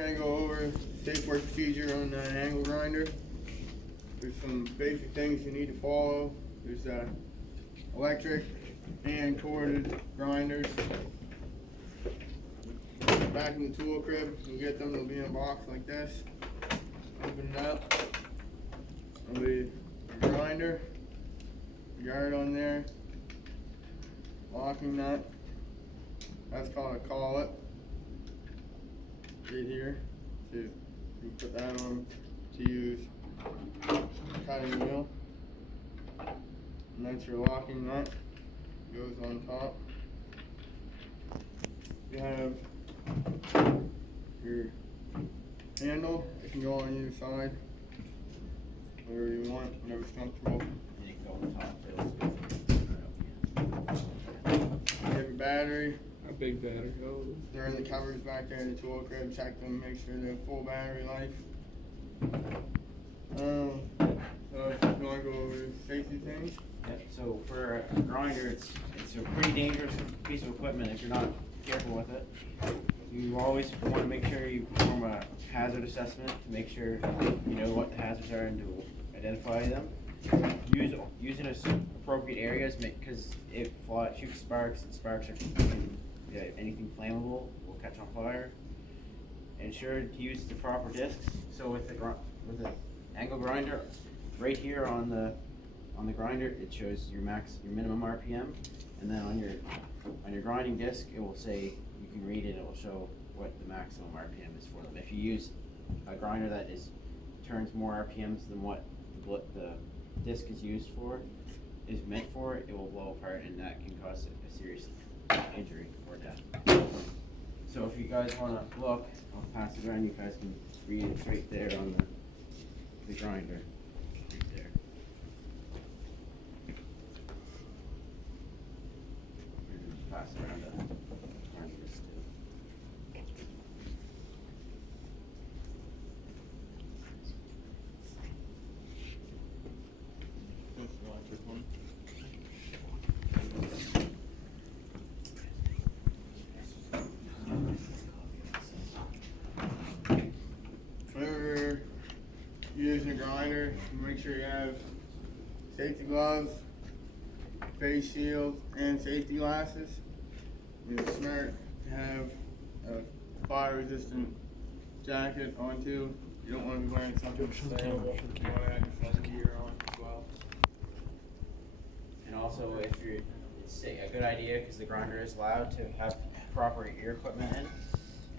We're gonna go over safe work procedure on an angle grinder. There's some basic things you need to follow. There's electric and corded grinders. Back in the tool crib, you'll get them, they'll be in a box like this. Open it up. There'll be a grinder, a guard on there, locking nut. That's called a collet. Right here. So you put that on to use cutting wheel. And that's your locking nut. Goes on top. You have your handle. It can go on either side. Whatever you want, whatever's comfortable. And you can go on top. You have a battery. A big battery. Oh. They're in the covers back there in the tool crib. Check them, make sure they're full battery life. So if you want to go over safety things. Yeah, so for a grinder, it's a pretty dangerous piece of equipment if you're not careful with it. You always want to make sure you perform a hazard assessment to make sure you know what the hazards are and to identify them. Use it as appropriate areas because if shoots sparks, and sparks are anything flammable will catch on fire. Ensure to use the proper discs. So with the angle grinder, right here on the grinder, it shows your minimum RPM, and then on your grinding disc, it will say, you can read it. It will show what the maximum RPM is for them. If you use a grinder that turns more RPMs than what the disc is meant for, it will blow apart, and that can cause a serious injury or death. So if you guys want to look, I'll pass it around. You guys can read it right there on the grinder. Right there. And pass it around the grinders too. That's the electric one. Whenever you're using a grinder, make sure you have safety gloves, face shield, and safety glasses. It's smart to have a fire-resistant jacket on too. You don't want to be wearing something flammable. You want to have your full gear on as well. And also, it's a good idea because the grinder is loud to have proper ear equipment in.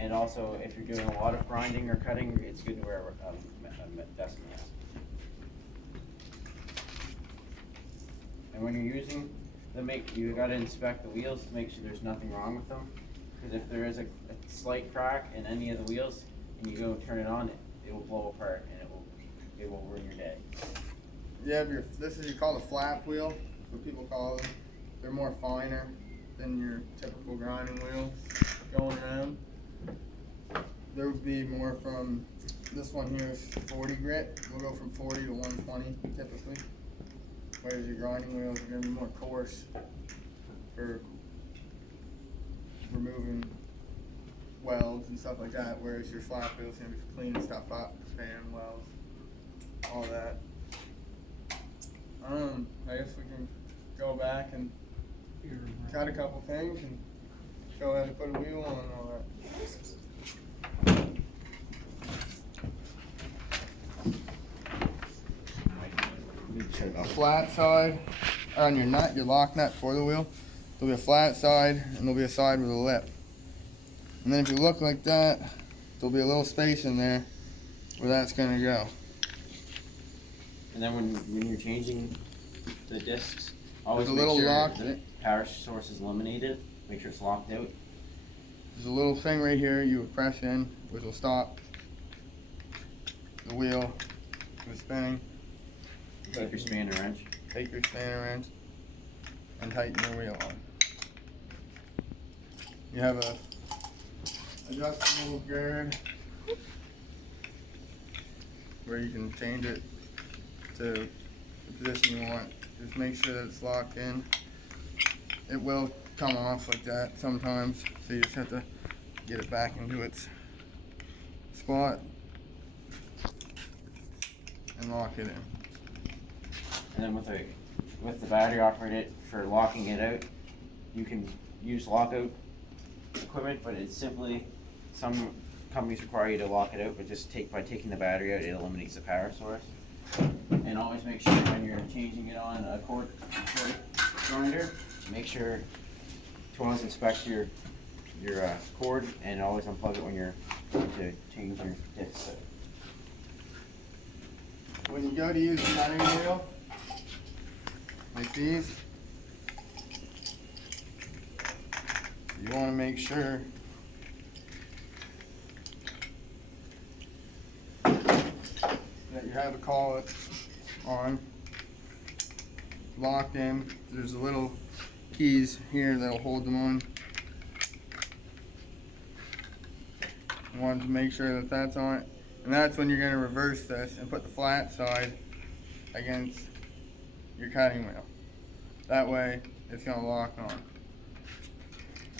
And also, if you're doing a lot of grinding or cutting, it's good to wear a dust mask. And when you're using you gotta inspect the wheels to make sure there's nothing wrong with them. Because if there is a slight crack in any of the wheels and you go turn it on, it will blow apart and it will ruin your day. Yeah, this is called a flap wheel, what people call them. They're more finer than your typical grinding wheels going around. There would be more from, this one here is 40 grit. We'll go from 40 to 120 typically. Whereas your grinding wheels are going to be more coarse for removing welds and stuff like that. Whereas your flap wheels are going to be for cleaning stuff up, span welds, all that. I guess we can go back and cut a couple things and show how to put a wheel on and all that. A flat side on your nut, your lock nut for the wheel. There'll be a flat side and there'll be a side with a lip. And then if you look like that, there'll be a little space in there where that's going to go. And then when you're changing the discs, always There's a make little sure lock. the power source is eliminated. Make sure it's locked out. There's a little thing right here you would press in, which will stop the wheel from spinning. Take your spanner wrench. Take your spanner wrench and tighten your wheel on. You have a adjustable gird where you can change it to the position you want. Just make sure that it's locked in. It will come off like that sometimes, so you just have to get it back into its spot and lock it in. And then with the battery operated for locking it out, you can use lockout equipment, but it's simply, some companies require you to lock it out, but just by taking the battery out, it eliminates the power source. And always make sure when you're changing it on a cord grinder, make sure to always inspect your cord and always unplug it when you're going to change your discs. When you go to use a cutting wheel, like these, you want to make sure that you have a collet on, locked in. There's a little keys here that'll hold them on. You want to make sure that that's on it, and that's when you're going to reverse this and put the flat side against your cutting wheel. That way it's going to lock on.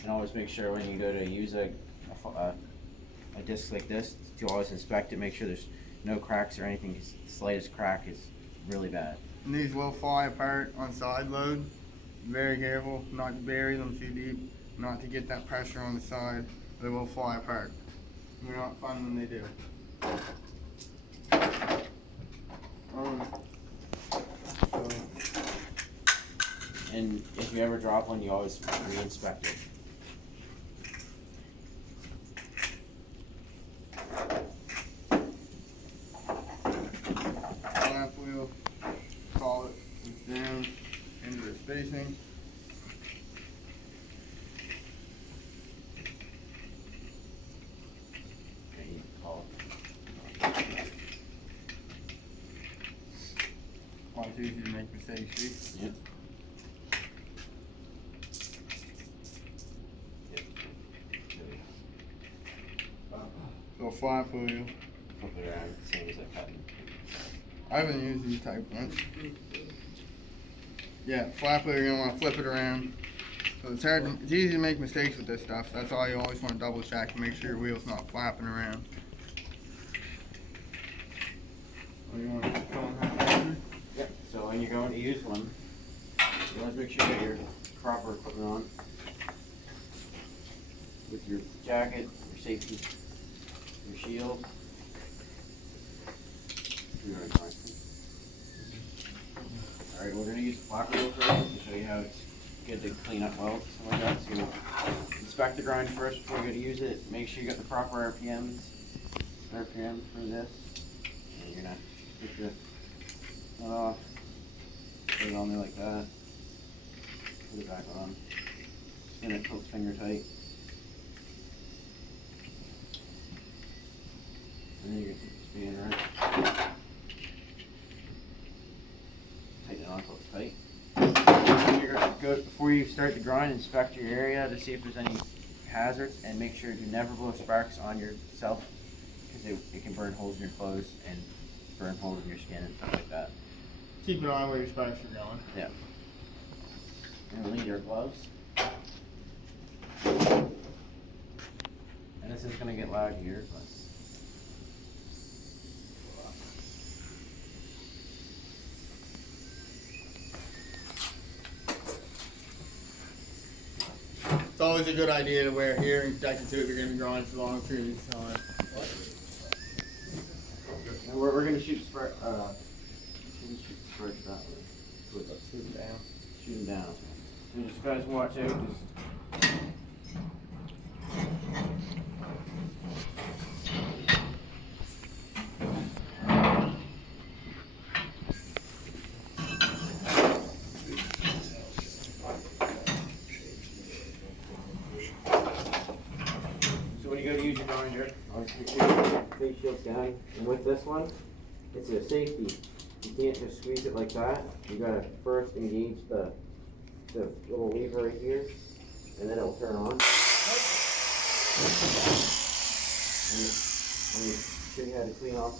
And always make sure when you go to use a disc like this, to always inspect it, make sure there's no cracks or anything, 'cause the slightest crack is really bad. And these will fly apart on side load. Very careful not to bury them too deep, not to get that pressure on the side. They will fly apart. They're not fun when they do. So And if you ever drop one, you always re-inspect it. flap wheel, collet is down into the spacing. And you call Why it's easy to make mistakes, see? Yep. So flap wheel. Flip it around, same as that cutting. I haven't used these type ones. Yeah, flap wheel, you're gonna wanna flip it around. So it's hard to, it's easy to make mistakes with this stuff. That's why you always wanna double check and make sure your wheel's not flapping around. Oh, you wanna go on that? Yep, so when you're going to use one, you always make sure you get your proper equipment on. With your jacket, your safety, your shield. Alright, we're going to use the flap wheel first to show you how it's good to clean up welds and stuff like that. So inspect the grind first before you go to use it. Make sure you got the proper RPMs for this. And you're going to get the nut off, put it on there like that, put it back on, spin it till it's finger tight. And then you're going to keep the span right. Tighten it on until it's tight. You're going to go, before you start the grind, inspect your area to see if there's any hazards, and make sure to never blow sparks on yourself, because it can burn holes in your clothes and burn holes in your skin and stuff like that. Keep an eye where your sparks are going. Yeah. And we'll need your gloves. And this is going to get loud here, but. It's always a good idea to wear hearing protection too if you're going to be grinding for long periods of time. And we're going to shoot sparks that way. Shoot them down. Shoot them down. So just guys watch out. Just so when you go to use your grinder, obviously make sure your face shield's down. And with this one, it's a safety. You can't just squeeze it like that. You gotta first engage the little lever right here, and then it'll turn on. And let me show you how to clean off.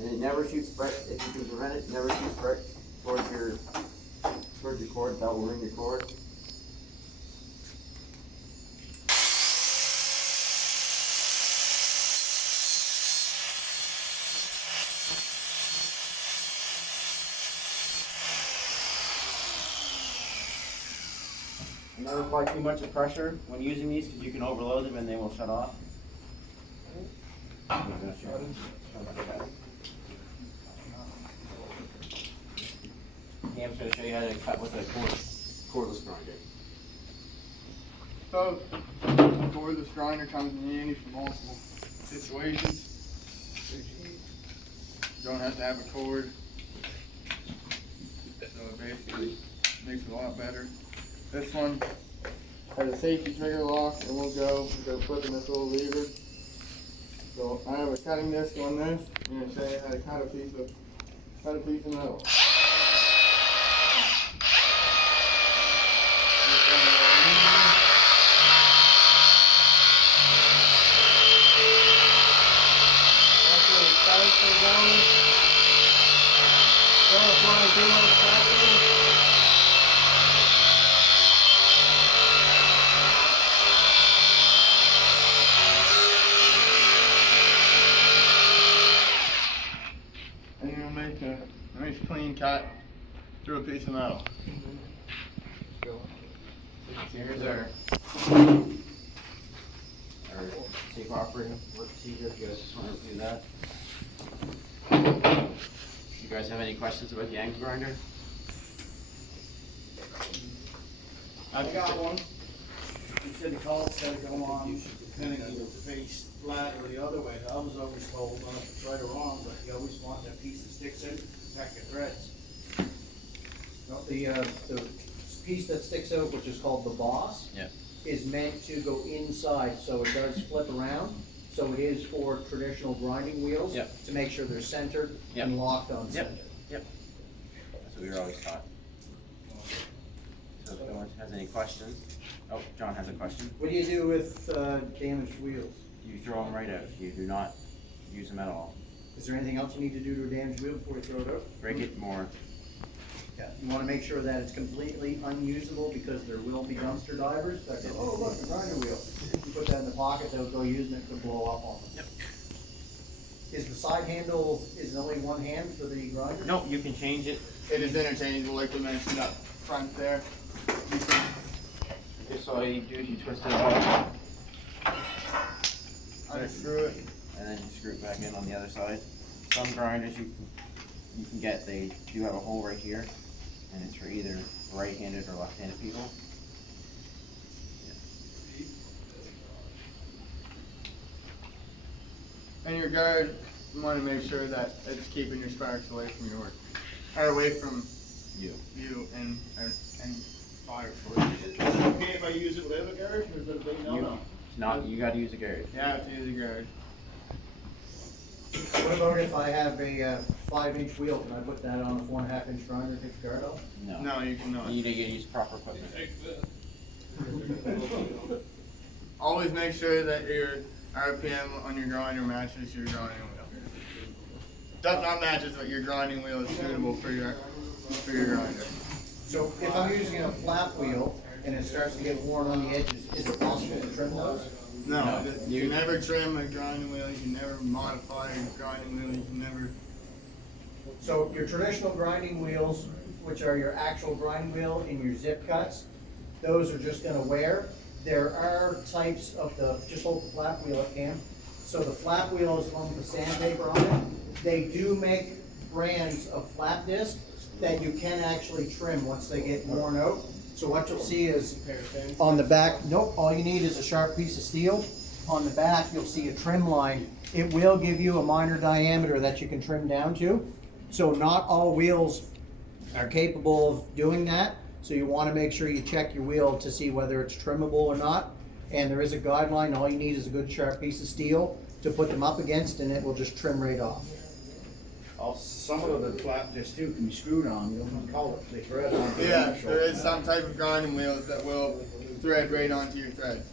And it never shoots sparks. If you can prevent it, never shoot sparks towards your cord. That will ruin your cord. Never apply too much of pressure when using these because you can overload them and they will shut off. Cam's going to show you how to cut with a cordless grinder. So, the cordless grinder comes in handy for multiple situations. You don't have to have a cord. So it basically makes it a lot better. This one has a safety trigger lock and we'll go flipping this little lever. So I have a cutting disc on this. I'm going to show you how to cut a piece of metal. And you'll make a nice clean cut through a piece of metal. Here's our safe operating work procedure. If you guys just want to do that. You guys have any questions about the angle grinder? I've got one. You said the collet's gotta go on, depending on either face flat or the other way. I was always told, I don't know if it's right or wrong, but you always want that piece that sticks out to protect your threads. No, the piece that sticks out, which is called the boss. Yep. Is meant to go inside, so it does flip around. So it is for traditional grinding wheels. Yep. To make sure they're centered Yep. and locked on Yep. center. That's what we were always taught. So if no one has any questions, oh, John has a question. What do you do with damaged wheels? You throw them right out. You do not use them at all. Is there anything else you need to do to a damaged wheel before you throw it out? Break it more. Yeah. You wanna make sure that it's completely unusable because there will be dumpster divers that go, oh, look, a grinder wheel. You put that in the pocket, they'll go use it, it could blow up on them. Yep. Is the side handle, is it only one hand for the grinder? No, you can change it. It is interchangeable like we mentioned up front there. You can Just all you do is you twist it off unscrew it. and then you screw it back in on the other side. Some grinders you can get, they do have a hole right here, and it's for either right-handed or left-handed people. And your guard, you want to make sure that it's keeping your sparks away from your work, or away from You. and fire source. Is it okay if I use it without a guard, or is it a big no-no? Not, you gotta use a guard. You have to use a guard. What about if I have a 5-inch wheel, can I put that on a 4.5-inch grinder and take the guard off? No. No, you cannot. You need to use proper equipment. Always make sure that your RPM on your grinder matches your grinding wheel. Does not matches, but your grinding wheel is suitable for your grinder. So if I'm using a flat wheel and it starts to get worn on the edges, is it possible to trim those? No, you can never trim a grinding wheel. You can never modify a grinding wheel. You can never. So your traditional grinding wheels, which are your actual grinding wheel and your zip cuts, those are just gonna wear. There are types of just hold the flat wheel up, Cam. So the flat wheel is the one with the sandpaper on it. They do make brands of flat disc that you can actually trim once they get worn out. So what you'll see is on the back, nope, all you need is a sharp piece of steel. On the back, you'll see a trim line. It will give you a minor diameter that you can trim down to. So not all wheels are capable of doing that. So you want to make sure you check your wheel to see whether it's trimmable or not. And there is a guideline, all you need is a good sharp piece of steel to put them up against and it will just trim right off. Some of the flat discs too can be screwed on, you don't call it, they thread on. Yeah, there is some type of grinding wheels that will thread right onto your threads.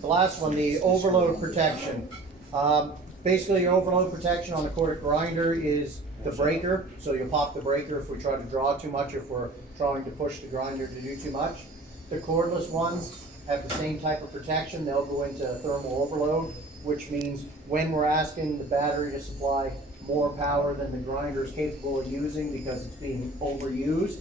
The last one, the overload protection. Basically, your overload protection on the corded grinder is the breaker. So you pop the breaker if we try to draw too much, if we're trying to push the grinder to do too much. The cordless ones have the same type of protection. They'll go into thermal overload which means when we're asking the battery to supply more power than the grinder is capable of using because it's being overused,